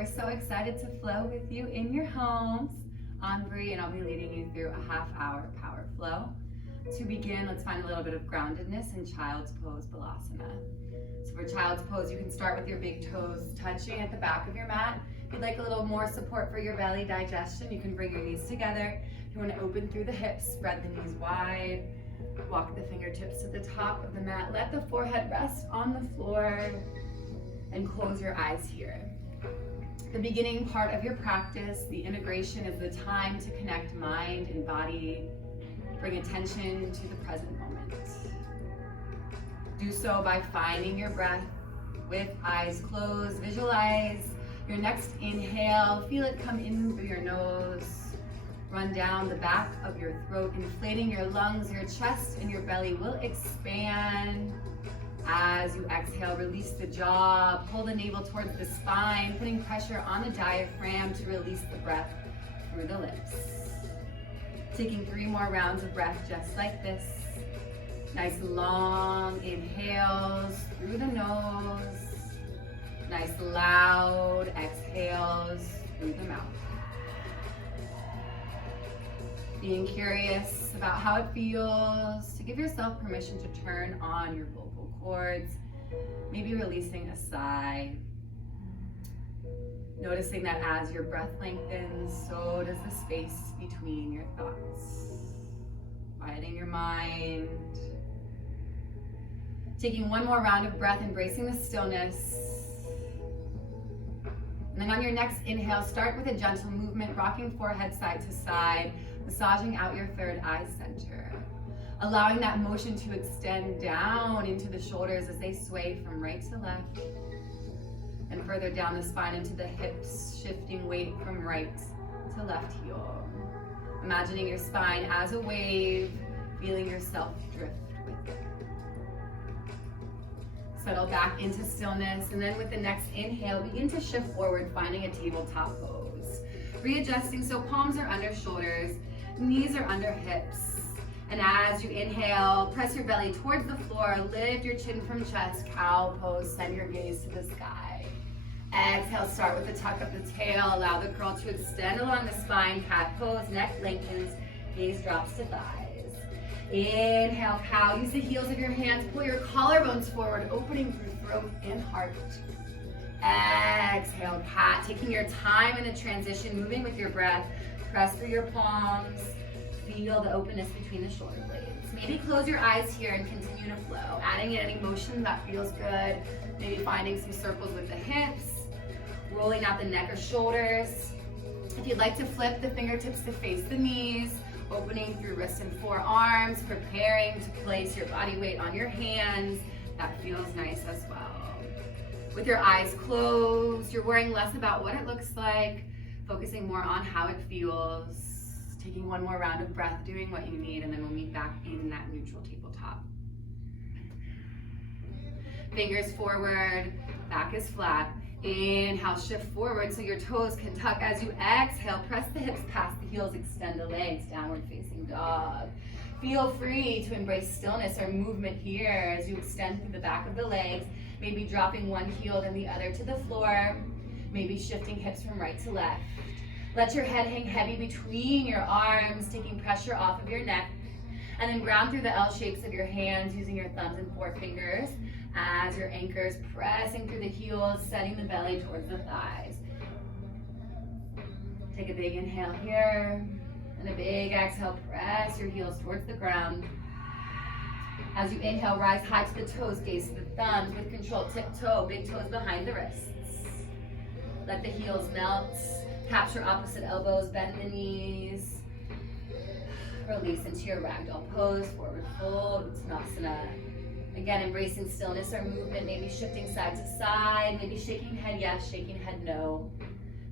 we're so excited to flow with you in your homes. I'm Bree, and I'll be leading you through a half-hour power flow. To begin, let's find a little bit of groundedness in Child's Pose Balasana. So for Child's Pose, you can start with your big toes touching at the back of your mat. If you'd like a little more support for your belly digestion, you can bring your knees together. If you want to open through the hips, spread the knees wide. Walk the fingertips to the top of the mat. Let the forehead rest on the floor and close your eyes here. The beginning part of your practice, the integration, is the time to connect mind and body. Bring attention to the present moment. Do so by finding your breath with eyes closed. Visualize your next inhale. Feel it come in through your nose. Run down the back of your throat, inflating your lungs. Your chest and your belly will expand. As you exhale, release the jaw. Pull the navel towards the spine, putting pressure on the diaphragm to release the breath through the lips. Taking 3 more rounds of breath just like this. Nice long inhales through the nose. Nice loud exhales through the mouth. Being curious about how it feels, to give yourself permission to turn on your vocal cords, maybe releasing a sigh. Noticing that as your breath lengthens, so does the space between your thoughts. Quieting your mind. Taking 1 more round of breath, embracing the stillness. And then on your next inhale, start with a gentle movement, rocking forehead side to side, massaging out your third eye center. Allowing that motion to extend down into the shoulders as they sway from right to left. And further down the spine into the hips, shifting weight from right to left heel. Imagining your spine as a wave, feeling yourself drift with it. Settle back into stillness, and then with the next inhale, begin to shift forward, finding a tabletop pose. Readjusting so palms are under shoulders, knees are under hips. And as you inhale, press your belly towards the floor, lift your chin from chest, cow pose, send your gaze to the sky. Exhale, start with the tuck of the tail, allow the curl to extend along the spine, cat pose, neck lengthens, gaze drops to thighs. Inhale, cow, use the heels of your hands, pull your collarbones forward, opening through throat and heart. Exhale, cat, taking your time in the transition, moving with your breath, press through your palms, feel the openness between the shoulder blades. Maybe close your eyes here and continue to flow, adding in any motion that feels good, maybe finding some circles with the hips, rolling out the neck or shoulders. If you'd like to flip the fingertips to face the knees, opening through wrists and forearms, preparing to place your body weight on your hands, that feels nice as well. With your eyes closed, you're worrying less about what it looks like, focusing more on how it feels. Taking 1 more round of breath, doing what you need, and then we'll meet back in that neutral tabletop. Fingers forward, back is flat. Inhale, shift forward so your toes can tuck. As you exhale, press the hips past the heels, extend the legs, downward facing dog. Feel free to embrace stillness or movement here as you extend through the back of the legs, maybe dropping one heel then the other to the floor, maybe shifting hips from right to left. Let your head hang heavy between your arms, taking pressure off of your neck. And then ground through the L shapes of your hands using your thumbs and forefingers as your anchors pressing through the heels, setting the belly towards the thighs. Take a big inhale here and a big exhale. Press your heels towards the ground. As you inhale, rise high to the toes, gaze to the thumbs with control. Tiptoe, big toes behind the wrists. Let the heels melt. Capture opposite elbows, bend the knees. Release into your ragdoll pose, forward fold, Uttanasana. Again, embracing stillness or movement, maybe shifting side to side, maybe shaking head yes, shaking head no.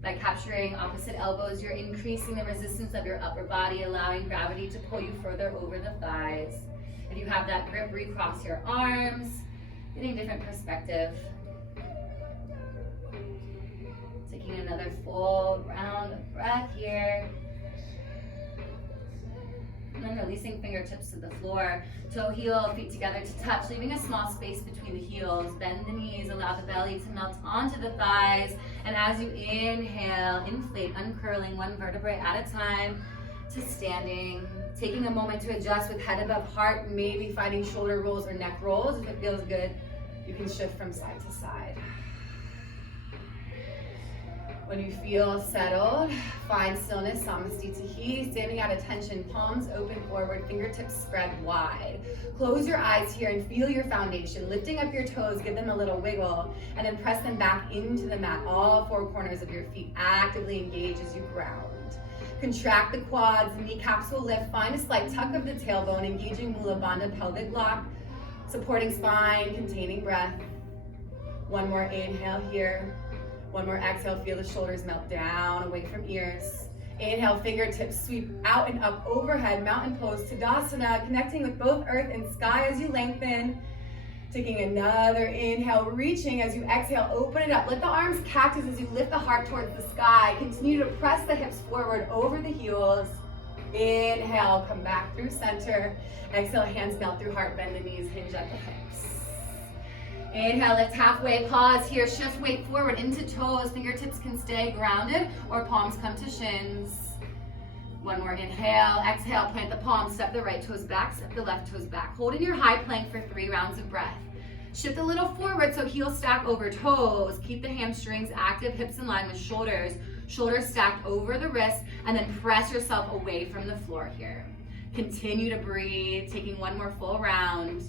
By capturing opposite elbows, you're increasing the resistance of your upper body, allowing gravity to pull you further over the thighs. If you have that grip, recross your arms, getting different perspective. Taking another full round of breath here. And then releasing fingertips to the floor. Toe heel, feet together to touch, leaving a small space between the heels. Bend the knees, allow the belly to melt onto the thighs. And as you inhale, inflate, uncurling one vertebrae at a time to standing. Taking a moment to adjust with head above heart, maybe finding shoulder rolls or neck rolls. If it feels good, you can shift from side to side. When you feel settled, find stillness, samasti tahi, standing at attention, palms open forward, fingertips spread wide. Close your eyes here and feel your foundation, lifting up your toes, give them a little wiggle, and then press them back into the mat. All four corners of your feet actively engage as you ground. Contract the quads, kneecaps will lift, find a slight tuck of the tailbone, engaging Mula Bandha pelvic lock, supporting spine, containing breath. One more inhale here. One more exhale, feel the shoulders melt down, away from ears. Inhale, fingertips sweep out and up overhead, mountain pose, Tadasana, connecting with both earth and sky as you lengthen. Taking another inhale, reaching as you exhale, open it up. Let the arms cactus as you lift the heart towards the sky. Continue to press the hips forward over the heels. Inhale, come back through center. Exhale, hands melt through heart, bend the knees, hinge at the hips. Inhale, lift halfway, pause here, shift weight forward into toes. Fingertips can stay grounded or palms come to shins. One more inhale, exhale, plant the palms, step the right toes back, step the left toes back. Hold in your high plank for 3 rounds of breath. Shift a little forward so heels stack over toes. Keep the hamstrings active, hips in line with shoulders. Shoulders stacked over the wrists, and then press yourself away from the floor here. Continue to breathe, taking one more full round.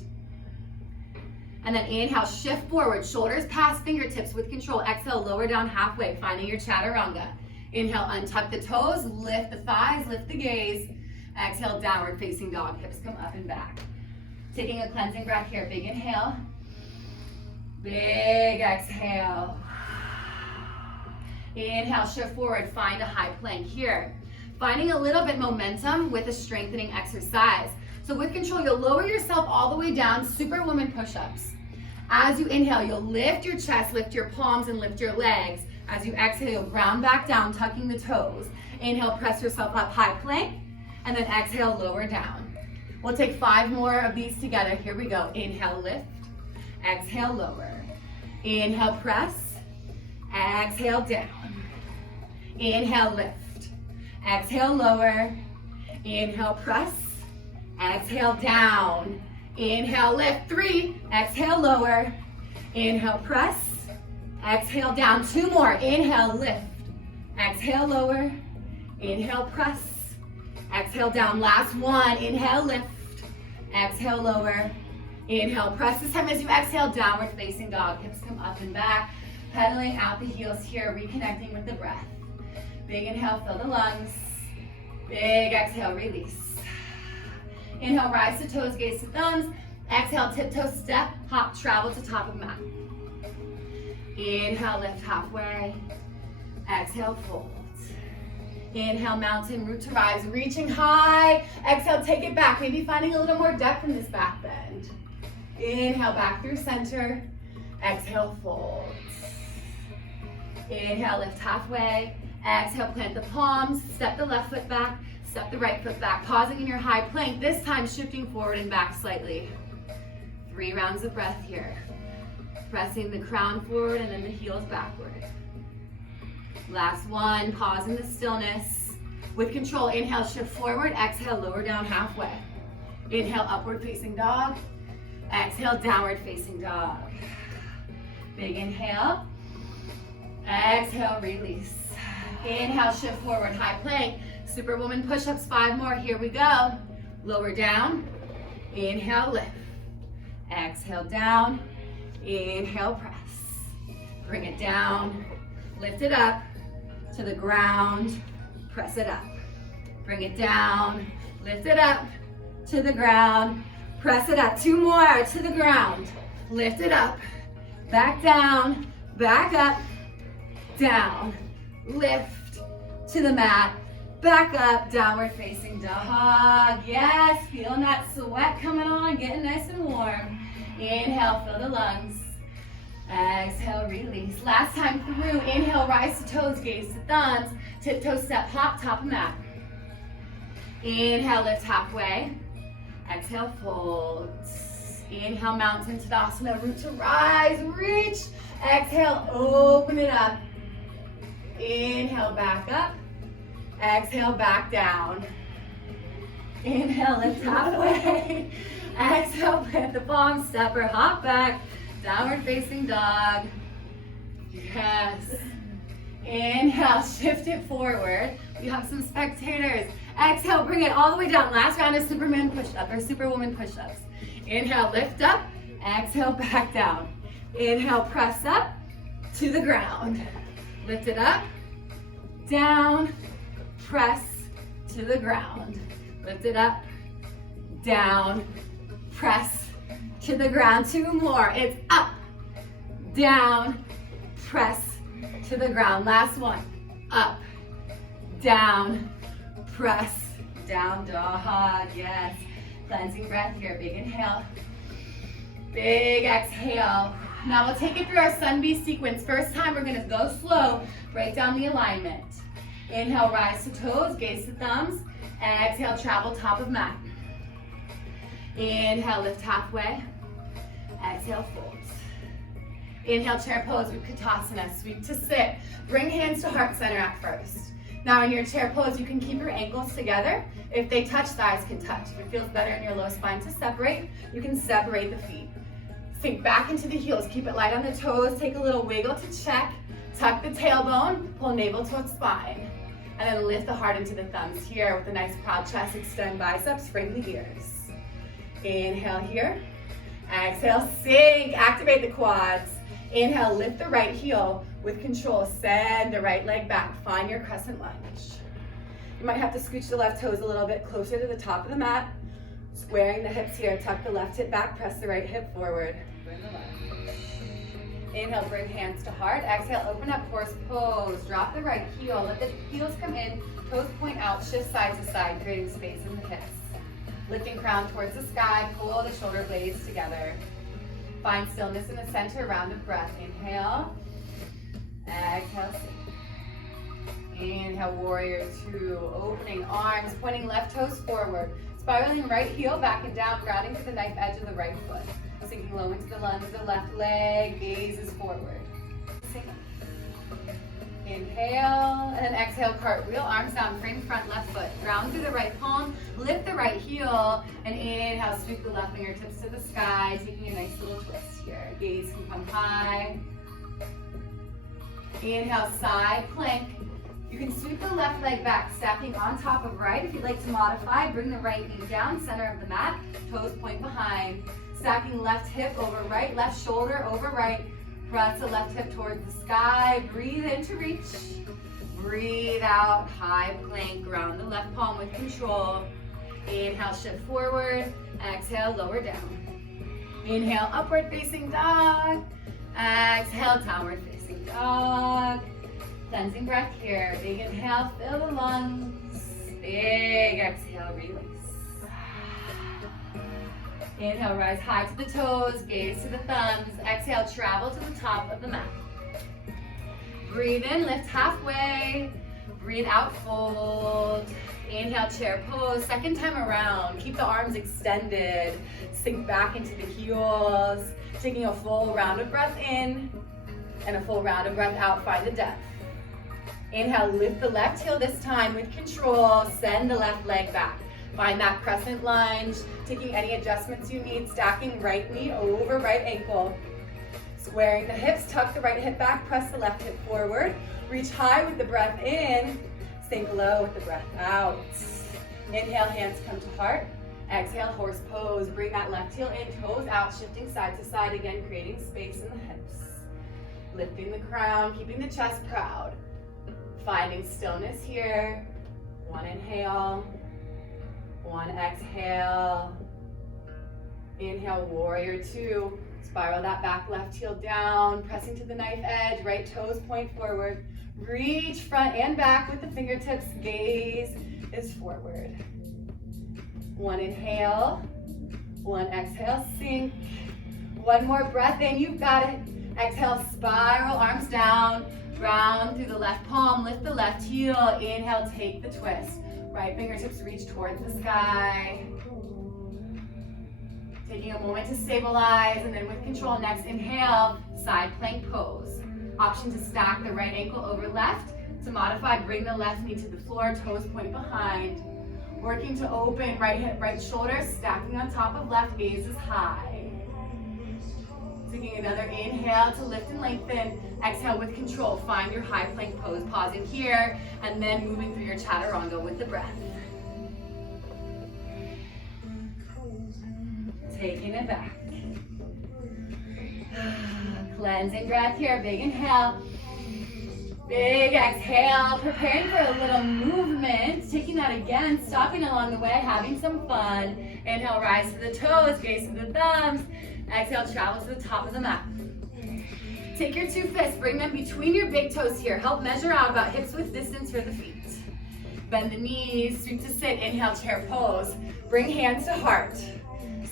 And then inhale, shift forward, shoulders past fingertips with control. Exhale, lower down halfway, finding your chaturanga. Inhale, untuck the toes, lift the thighs, lift the gaze. Exhale, downward facing dog, hips come up and back. Taking a cleansing breath here, big inhale. Big exhale. Inhale, shift forward, find a high plank here. Finding a little bit momentum with a strengthening exercise. So with control, you'll lower yourself all the way down, Superwoman push-ups. As you inhale, you'll lift your chest, lift your palms, and lift your legs. As you exhale, you'll ground back down, tucking the toes. Inhale, press yourself up, high plank, and then exhale, lower down. We'll take 5 more of these together. Here we go. Inhale, lift. Exhale, lower. Inhale, press. Exhale, down. Inhale, lift. Exhale, lower. Inhale, press. Exhale, down. Inhale, lift. 3. Exhale, lower. Inhale, press. Exhale, down. 2 more. Inhale, lift. Exhale, lower. Inhale, press. Exhale, down. Last one. Inhale, lift. Exhale, lower. Inhale, press. This time as you exhale, downward facing dog. Hips come up and back. Pedaling out the heels here, reconnecting with the breath. Big inhale, fill the lungs. Big exhale, release. Inhale, rise to toes, gaze to thumbs. Exhale, tiptoe, step, hop, travel to top of mat. Inhale, lift halfway. Exhale, fold. Inhale, mountain, root to rise, reaching high. Exhale, take it back, maybe finding a little more depth in this back bend. Inhale, back through center. Exhale, fold. Inhale, lift halfway. Exhale, plant the palms, step the left foot back, step the right foot back, pausing in your high plank, this time shifting forward and back slightly. 3 rounds of breath here. Pressing the crown forward and then the heels backward. Last one, pause in the stillness. With control, inhale, shift forward, exhale, lower down halfway. Inhale, upward facing dog. Exhale, downward facing dog. Big inhale. Exhale, release. Inhale, shift forward, high plank. Superwoman push-ups, 5 more, here we go. Lower down, inhale, lift. Exhale, down, inhale, press. Bring it down, lift it up to the ground, press it up. Bring it down, lift it up to the ground, press it up. 2 more to the ground, lift it up, back down, back up, down, lift to the mat, back up, downward facing dog. Yes, feeling that sweat coming on, getting nice and warm. Inhale, fill the lungs. Exhale, release. Last time through, inhale, rise to toes, gaze to thumbs, tiptoe step, hop, top of mat. Inhale, lift halfway. Exhale, fold. Inhale, mountain Tadasana, root to rise, reach. Exhale, open it up. Inhale, back up. Exhale, back down. Inhale, lift halfway. Exhale, plant the palms, step or hop back. Downward facing dog. Yes. Inhale, shift it forward. We have some spectators. Exhale, bring it all the way down. Last round of Superman push-up or Superwoman push-ups. Inhale, lift up. Exhale, back down. Inhale, press up to the ground. Lift it up, down, press to the ground. Lift it up, down, press to the ground. Two more. It's up, down, press to the ground. Last one. Up, down, press, down dog. Yes. Cleansing breath here. Big inhale. Big exhale. Now we'll take it through our sun beast sequence. First time we're gonna go slow, break down the alignment. Inhale, rise to toes, gaze to thumbs. Exhale, travel top of mat. Inhale, lift halfway. Exhale, fold. Inhale, chair pose, Utkatasana, sweep to sit. Bring hands to heart center at first. Now in your chair pose, you can keep your ankles together. If they touch, thighs can touch. If it feels better in your low spine to separate, you can separate the feet. Sink back into the heels, keep it light on the toes, take a little wiggle to check. Tuck the tailbone, pull navel towards spine. And then lift the heart into the thumbs here with a nice proud chest, extend biceps, spring the ears. Inhale here. Exhale, sink, activate the quads. Inhale, lift the right heel with control. Send the right leg back. Find your crescent lunge. You might have to scooch the left toes a little bit closer to the top of the mat. Squaring the hips here. Tuck the left hip back. Press the right hip forward. Bring the left. Inhale, bring hands to heart. Exhale, open up, horse pose. Drop the right heel. Let the heels come in. Toes point out. Shift side to side, creating space in the hips. Lifting crown towards the sky. Pull the shoulder blades together. Find stillness in the center, round of breath. Inhale. Exhale, sink. Inhale, warrior two. Opening arms, pointing left toes forward. Spiraling right heel back and down, grounding to the knife edge of the right foot. Sinking low into the lunge of the left leg, gazes forward. Sink. Inhale, and then exhale, cartwheel, arms down, frame front, left foot. Ground through the right palm, lift the right heel, and inhale, sweep the left fingertips to the sky, taking a nice little twist here. Gaze can come high. Inhale, side plank. You can sweep the left leg back, stacking on top of right. If you'd like to modify, bring the right knee down, center of the mat, toes point behind. Stacking left hip over right, left shoulder over right. Press the left hip towards the sky. Breathe in to reach. Breathe out, high plank. Ground the left palm with control. Inhale, shift forward. Exhale, lower down. Inhale, upward facing dog. Exhale, downward facing dog. Cleansing breath here. Big inhale, fill the lungs. Big exhale, release. Inhale, rise high to the toes, gaze to the thumbs. Exhale, travel to the top of the mat. Breathe in, lift halfway. Breathe out, fold. Inhale, chair pose. Second time around, keep the arms extended. Sink back into the heels. Taking a full round of breath in and a full round of breath out. Find the depth. Inhale, lift the left heel this time with control. Send the left leg back. Find that crescent lunge, taking any adjustments you need, stacking right knee over right ankle. Squaring the hips, tuck the right hip back, press the left hip forward. Reach high with the breath in, sink low with the breath out. Inhale, hands come to heart. Exhale, horse pose. Bring that left heel in, toes out, shifting side to side again, creating space in the hips. Lifting the crown, keeping the chest proud. Finding stillness here. One inhale. One exhale. Inhale, warrior two. Spiral that back left heel down, pressing to the knife edge, right toes point forward. Reach front and back with the fingertips, gaze is forward. One inhale, one exhale, sink. One more breath in, you've got it. Exhale, spiral, arms down, Ground through the left palm, lift the left heel. Inhale, take the twist. Right fingertips reach towards the sky. Taking a moment to stabilize, and then with control, next inhale, side plank pose. Option to stack the right ankle over left. To modify, bring the left knee to the floor, toes point behind. Working to open right hip, right shoulder, stacking on top of left, gaze is high. Taking another inhale to lift and lengthen. Exhale with control, find your high plank pose. Pausing here, and then moving through your chaturanga with the breath. Taking it back. Cleansing breath here, big inhale. Big exhale, preparing for a little movement. Taking that again, stopping along the way, having some fun. Inhale, rise to the toes, gaze to the thumbs. Exhale, travel to the top of the mat. Take your two fists, bring them between your big toes here. Help measure out about hips width distance for the feet. Bend the knees, sweep to sit, inhale, chair pose. Bring hands to heart.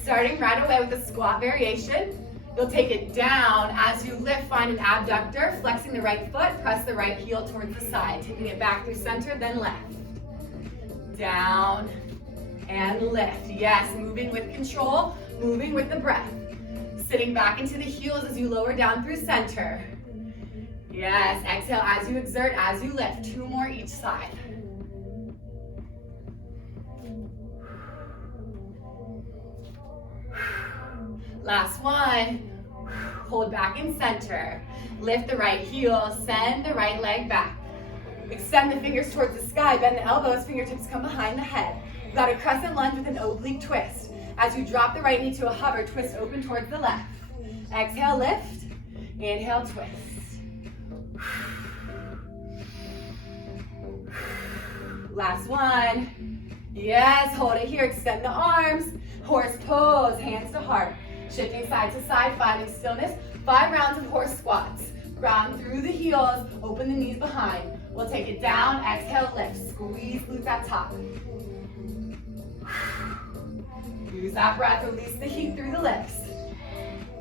Starting right away with a squat variation. You'll take it down. As you lift, find an abductor, flexing the right foot, press the right heel towards the side, taking it back through center, then left. Down and lift. Yes, moving with control, moving with the breath. Sitting back into the heels as you lower down through center. Yes, exhale as you exert, as you lift. 2 more each side. Last one. Hold back in center. Lift the right heel, send the right leg back. Extend the fingers towards the sky, bend the elbows, fingertips come behind the head. You've got a crescent lunge with an oblique twist. As you drop the right knee to a hover, twist open towards the left. Exhale, lift. Inhale, twist. Last one. Yes, hold it here. Extend the arms. Horse pose, hands to heart. Shifting side to side, finding stillness. 5 rounds of horse squats. Ground through the heels, open the knees behind. We'll take it down, exhale, lift. Squeeze glutes at top. Use that breath, release the heat through the lips.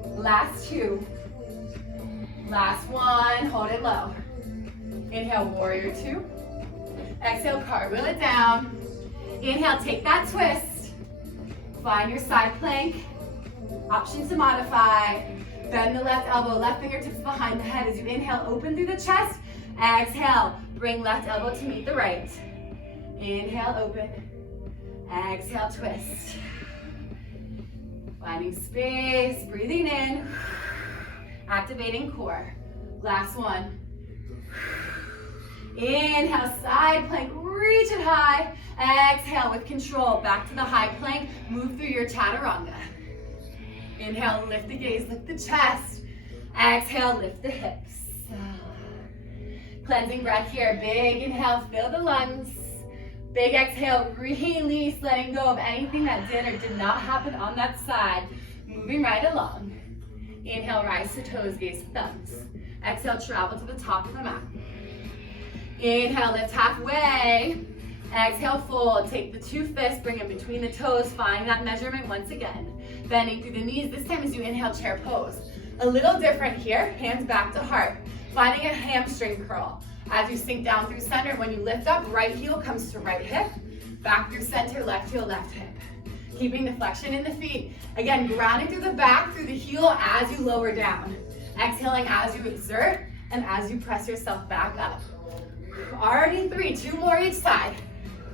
Last 2. Last 1, hold it low. Inhale, warrior 2. Exhale, cartwheel it down. Inhale, take that twist. Find your side plank. Option to modify. Bend the left elbow, left fingertips behind the head as you inhale, open through the chest. Exhale, bring left elbow to meet the right. Inhale, open. Exhale, twist. Finding space, breathing in. Activating core. Last one. Inhale, side plank, reach it high. Exhale with control, back to the high plank. Move through your chaturanga. Inhale, lift the gaze, lift the chest. Exhale, lift the hips. Cleansing breath here. Big inhale, fill the lungs. Big exhale, release, letting go of anything that did or did not happen on that side. Moving right along. Inhale, rise to toes, gaze to thumbs. Exhale, travel to the top of the mat. Inhale, lift halfway. Exhale, fold. Take the 2 fists, bring them between the toes. Find that measurement once again. Bending through the knees. This time as you inhale, chair pose. A little different here. Hands back to heart. Finding a hamstring curl. As you sink down through center, when you lift up, right heel comes to right hip. Back through center, left heel, left hip. Keeping the flexion in the feet. Again, grounding through the back, through the heel as you lower down. Exhaling as you exert and as you press yourself back up. Already 3, 2 more each side.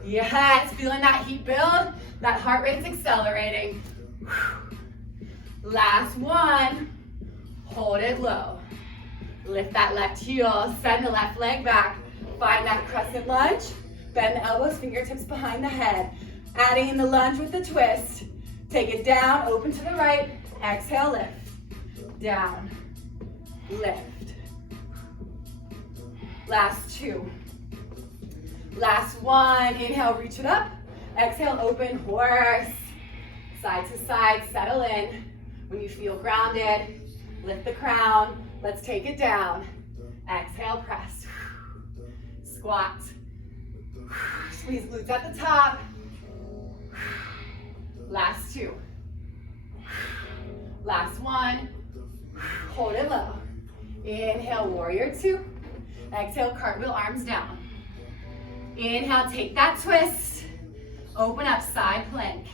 Yes, feeling that heat build, that heart rate's accelerating. Last one, hold it low. Lift that left heel, send the left leg back. Find that crescent lunge, bend the elbows, fingertips behind the head. Adding in the lunge with the twist. Take it down, open to the right, exhale, lift. Down, lift. Last 2. Last 1, inhale, reach it up. Exhale, open, horse. Side to side, settle in. When you feel grounded, lift the crown. Let's take it down. Exhale, press. Squat. Squeeze glutes at the top. Last 2. Last 1. Hold it low. Inhale, warrior 2. Exhale, cartwheel arms down. Inhale, take that twist. Open up, side plank.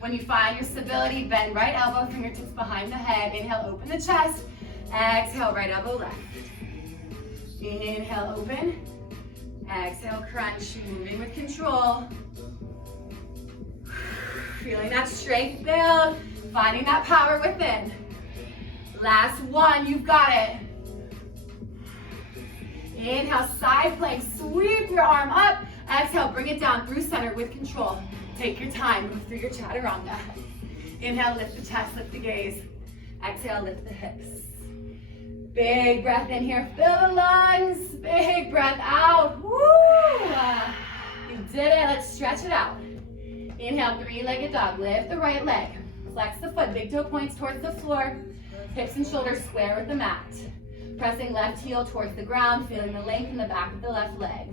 When you find your stability, bend right elbow, fingertips behind the head. Inhale, open the chest. Exhale, right elbow left. Inhale, open. Exhale, crunch, moving with control. Feeling that strength build, finding that power within. Last one, you've got it. Inhale, side plank, sweep your arm up. Exhale, bring it down through center with control. Take your time, move through your chaturanga. Inhale, lift the chest, lift the gaze. Exhale, lift the hips. Big breath in here, fill the lungs. Big breath out. Woo! You did it, let's stretch it out. Inhale, three-legged dog, lift the right leg. Flex the foot, big toe points towards the floor. Hips and shoulders square with the mat. Pressing left heel towards the ground, feeling the length in the back of the left leg.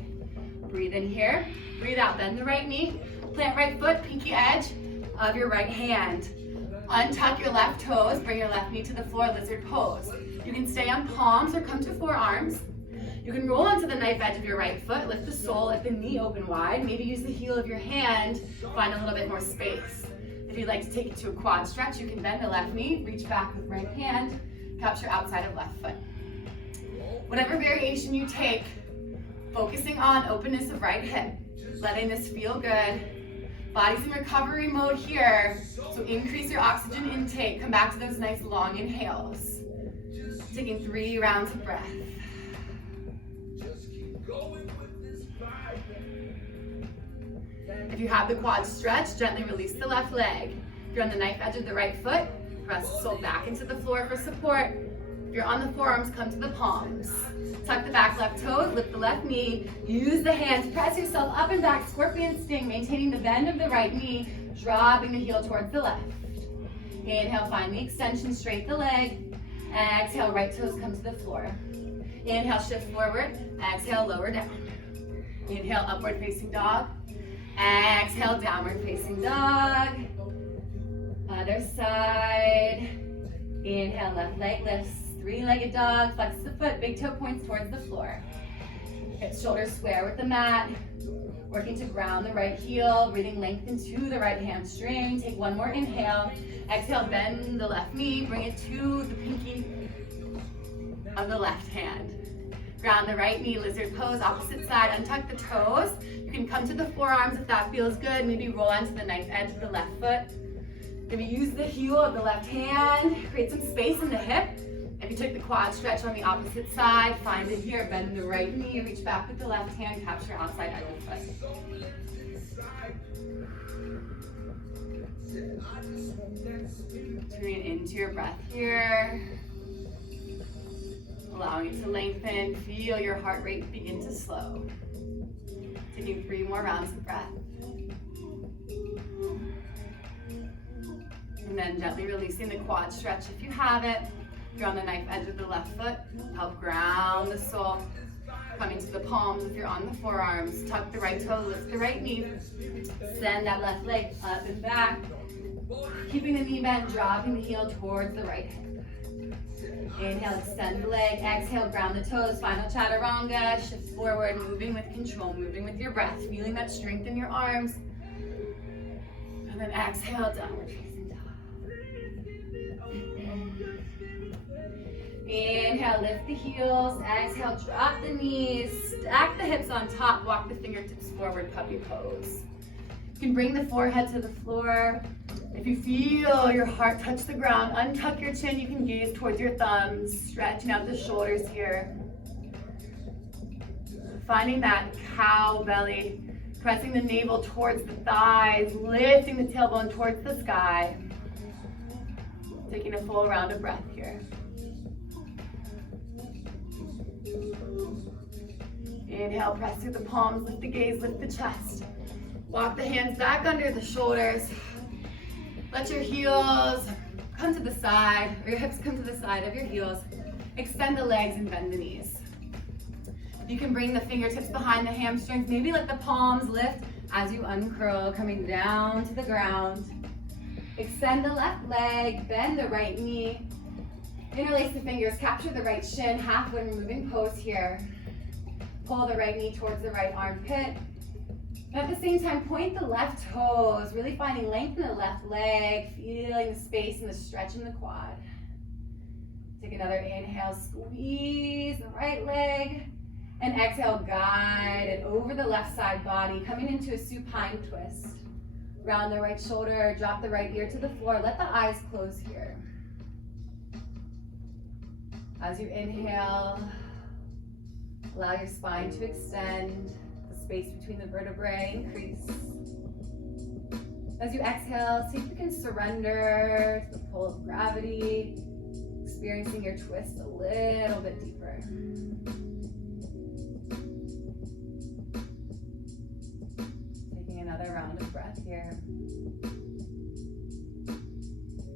Breathe in here, breathe out, bend the right knee. Plant right foot, pinky edge of your right hand. Untuck your left toes, bring your left knee to the floor, lizard pose. You can stay on palms or come to forearms. You can roll onto the knife edge of your right foot, lift the sole, let the knee open wide. Maybe use the heel of your hand, find a little bit more space. If you'd like to take it to a quad stretch, you can bend the left knee, reach back with right hand, capture outside of left foot. Whatever variation you take, focusing on openness of right hip, letting this feel good. Body's in recovery mode here, so increase your oxygen intake. Come back to those nice long inhales. Taking 3 rounds of breath. If you have the quad stretch, gently release the left leg. If you're on the knife edge of the right foot, press the sole back into the floor for support. If you're on the forearms, come to the palms. Tuck the back left toes, lift the left knee. Use the hands, press yourself up and back, scorpion sting, maintaining the bend of the right knee, dropping the heel towards the left. Inhale, find the extension, straight the leg. Exhale, right toes come to the floor. Inhale, shift forward. Exhale, lower down. Inhale, upward facing dog. Exhale, downward facing dog. Other side. Inhale, left leg lifts. 3-legged dog, flex the foot, big toe points towards the floor. Hips, shoulders square with the mat. Working to ground the right heel, breathing length into the right hamstring. Take one more inhale. Exhale, bend the left knee, bring it to the pinky of the left hand. Ground the right knee, lizard pose, opposite side, untuck the toes. You can come to the forearms if that feels good. Maybe roll onto the knife edge of the left foot. Maybe use the heel of the left hand, create some space in the hip. If you took the quad stretch on the opposite side, find it here, bend the right knee, reach back with the left hand, capture outside edge of the foot. Tuning into your breath here. Allowing it to lengthen, feel your heart rate begin to slow. Taking 3 more rounds of breath. And then gently releasing the quad stretch if you have it. If you're on the knife edge of the left foot, help ground the sole. Coming to the palms if you're on the forearms. Tuck the right toe, lift the right knee. Send that left leg up and back. Keeping the knee bent, dropping the heel towards the right hip. Inhale, extend the leg. Exhale, ground the toes. Final chaturanga. Shift forward, moving with control, moving with your breath. Feeling that strength in your arms. And then exhale, downward facing dog. Inhale, lift the heels. Exhale, drop the knees. Stack the hips on top. Walk the fingertips forward, puppy pose. You can bring the forehead to the floor. If you feel your heart touch the ground, untuck your chin. You can gaze towards your thumbs, stretching out the shoulders here. Finding that cow belly, pressing the navel towards the thighs, lifting the tailbone towards the sky. Taking a full round of breath here. Inhale, press through the palms, lift the gaze, lift the chest. Walk the hands back under the shoulders. Let your heels come to the side, or your hips come to the side of your heels. Extend the legs and bend the knees. You can bring the fingertips behind the hamstrings. Maybe let the palms lift as you uncurl, coming down to the ground. Extend the left leg, bend the right knee. Interlace the fingers, capture the right shin, halfway moving pose here. Pull the right knee towards the right armpit. And at the same time, point the left toes, really finding length in the left leg, feeling the space and the stretch in the quad. Take another inhale, squeeze the right leg. And exhale, guide it over the left side body, coming into a supine twist. Round the right shoulder, drop the right ear to the floor. Let the eyes close here. As you inhale, allow your spine to extend, the space between the vertebrae increase. As you exhale, see if you can surrender to the pull of gravity, experiencing your twist a little bit deeper. Taking another round of breath here.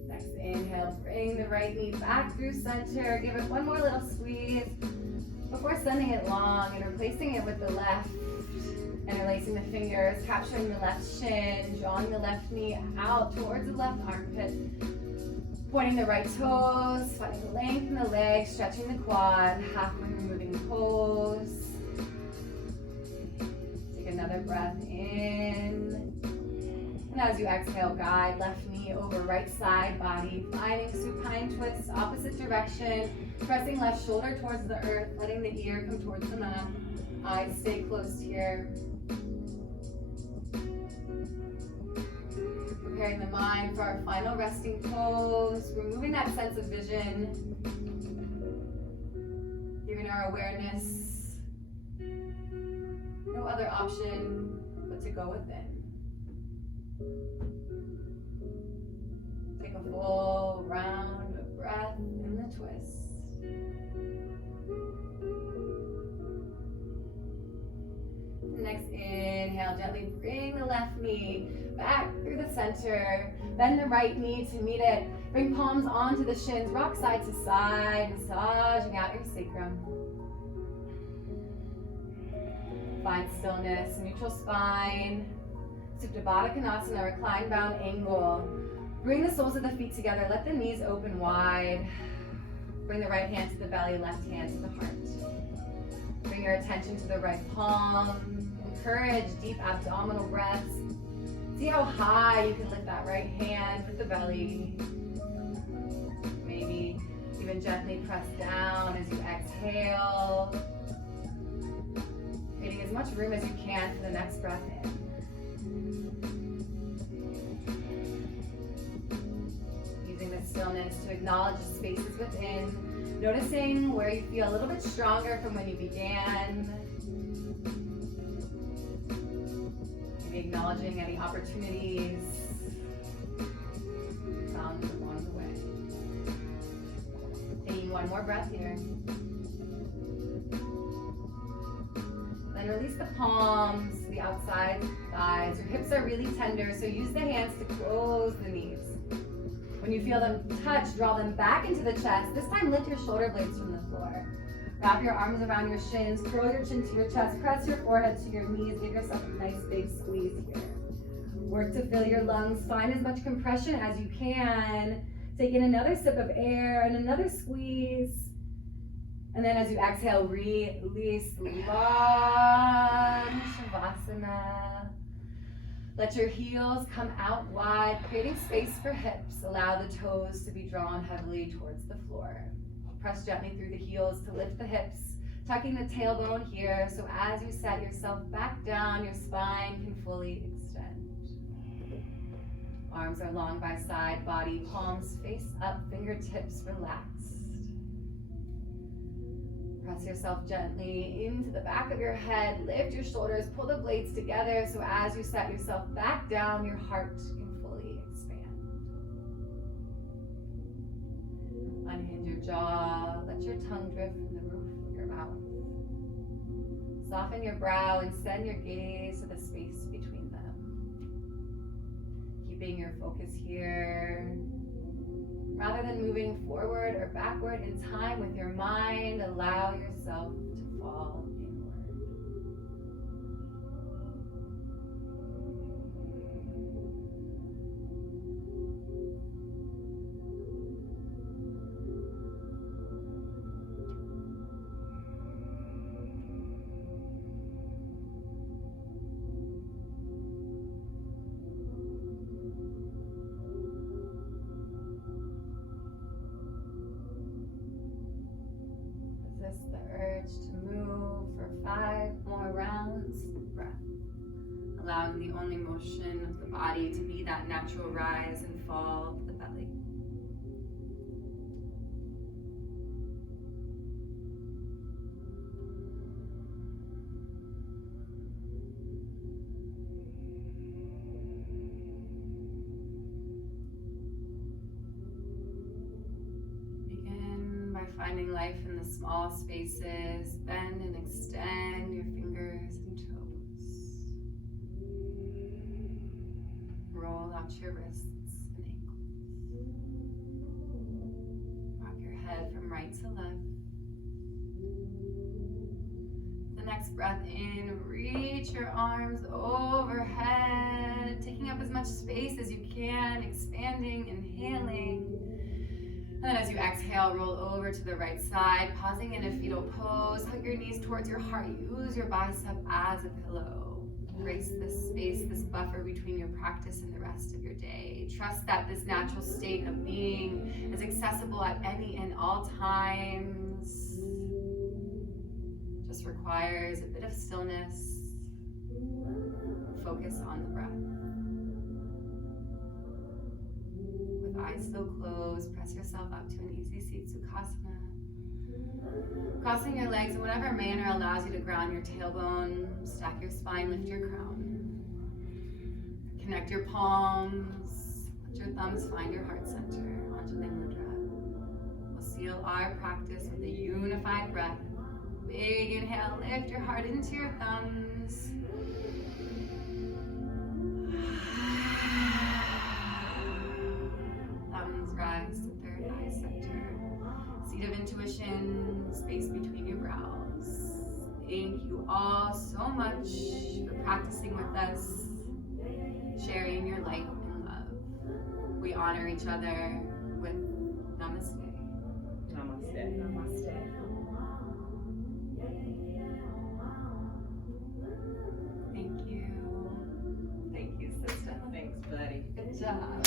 Next inhale, bring the right knee back through center. Give it one more little squeeze before sending it long and replacing it with the left. Interlacing the fingers, capturing the left shin, drawing the left knee out towards the left armpit. Pointing the right toes, finding length in the legs, stretching the quad, halfway moving pose. Take another breath in. And as you exhale, guide left knee over right side body, finding supine twist, opposite direction, pressing left shoulder towards the earth, letting the ear come towards the mat. Eyes stay closed here. Preparing the mind for our final resting pose, removing that sense of vision, giving our awareness no other option but to go within. Take a full round of breath in the twist. Next inhale, gently bring the left knee back through the center. Bend the right knee to meet it. Bring palms onto the shins, rock side to side, massaging out your sacrum. Find stillness, neutral spine. Supta Baddha Konasana, recline bound angle. Bring the soles of the feet together, let the knees open wide. Bring the right hand to the belly, left hand to the heart. Bring your attention to the right palm. Encourage deep abdominal breaths. See how high you can lift that right hand with the belly. Maybe even gently press down as you exhale. Creating as much room as you can for the next breath in. Using the stillness to acknowledge the spaces within. Noticing where you feel a little bit stronger from when you began. Maybe acknowledging any opportunities found along the way. Taking one more breath here. Then release the palms to the outside thighs. Your hips are really tender, so use the hands to close the knees. When you feel them touch, draw them back into the chest. This time, lift your shoulder blades from the floor. Wrap your arms around your shins, curl your chin to your chest, press your forehead to your knees, give yourself a nice big squeeze here. Work to fill your lungs, find as much compression as you can. Take in another sip of air and another squeeze. And then as you exhale, release, long Shavasana. Let your heels come out wide, creating space for hips. Allow the toes to be drawn heavily towards the floor. Press gently through the heels to lift the hips, tucking the tailbone here, so as you set yourself back down, your spine can fully extend. Arms are long by side, body, palms face up, fingertips relaxed. Press yourself gently into the back of your head, lift your shoulders, pull the blades together, so as you set yourself back down, your heart can fully expand. Unhinge your jaw, let your tongue drift from the roof of your mouth. Soften your brow and send your gaze to the space between them. Keeping your focus here. Rather than moving forward or backward in time with your mind, allow yourself to fall inward. allowing the only motion of the body to be that natural rise and fall of the belly. Finding life in the small spaces. Bend and extend your fingers and toes. Roll out your wrists and ankles. Rock your head from right to left. The next breath in, reach your arms overhead, taking up as much space as you can, expanding, inhaling. And then as you exhale, roll over to the right side, pausing in a fetal pose. Hug your knees towards your heart. Use your bicep as a pillow. Embrace this space, this buffer between your practice and the rest of your day. Trust that this natural state of being is accessible at any and all times. Just requires a bit of stillness. Focus on the breath. Eyes still closed, press yourself up to an easy seat, Sukhasana. Crossing your legs in whatever manner allows you to ground your tailbone, stack your spine, lift your crown. Connect your palms, let your thumbs find your heart center, Anjali Mudra. We'll seal our practice with a unified breath. Big inhale, lift your heart into your thumbs. Rise to third eye center. Seat of intuition, space between your brows. Thank you all so much for practicing with us, sharing your light and love. We honor each other with namaste. Namaste. Namaste. Thank you. Thank you, sister. Thanks, buddy. Good job.